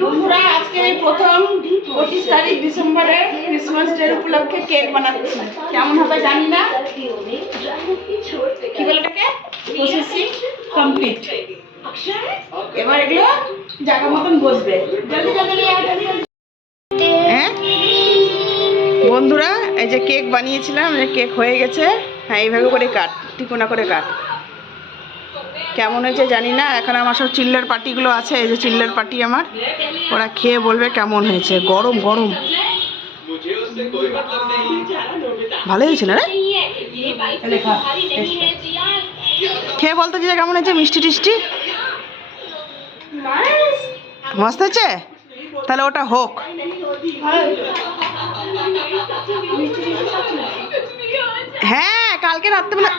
বন্ধুরা, আজকে প্রথম 25 তারিখ ডিসেম্বরে ক্রিসমাস ডে উপলক্ষে কেক বানাচ্ছি। কেমন হবে জানি না। কি বলে এটাকে? Processing complete. এবার এগুলো জায়গা মতন বসবে। জলদি জলদি হ্যাঁ বন্ধুরা, এই যে কেক বানিয়েছিলাম, কেক হয়ে গেছে। হ্যাঁ, এইভাবে করে কাট, টিকোনা করে কাট। কেমন হয়েছে জানি না। এখন আমার সব চিল্লার পার্টিগুলো আছে, এই যে চিল্লার পার্টি আমার, ওরা খেয়ে বলবে কেমন হয়েছে। গরম গরম ভালো হয়েছে না রে? খেয়ে বলতে যে কেমন হয়েছে, মিষ্টি টিষ্টি মস্ত হয়েছে। তাহলে ওটা হোক। হ্যাঁ, কালকে রাত্রেবেলা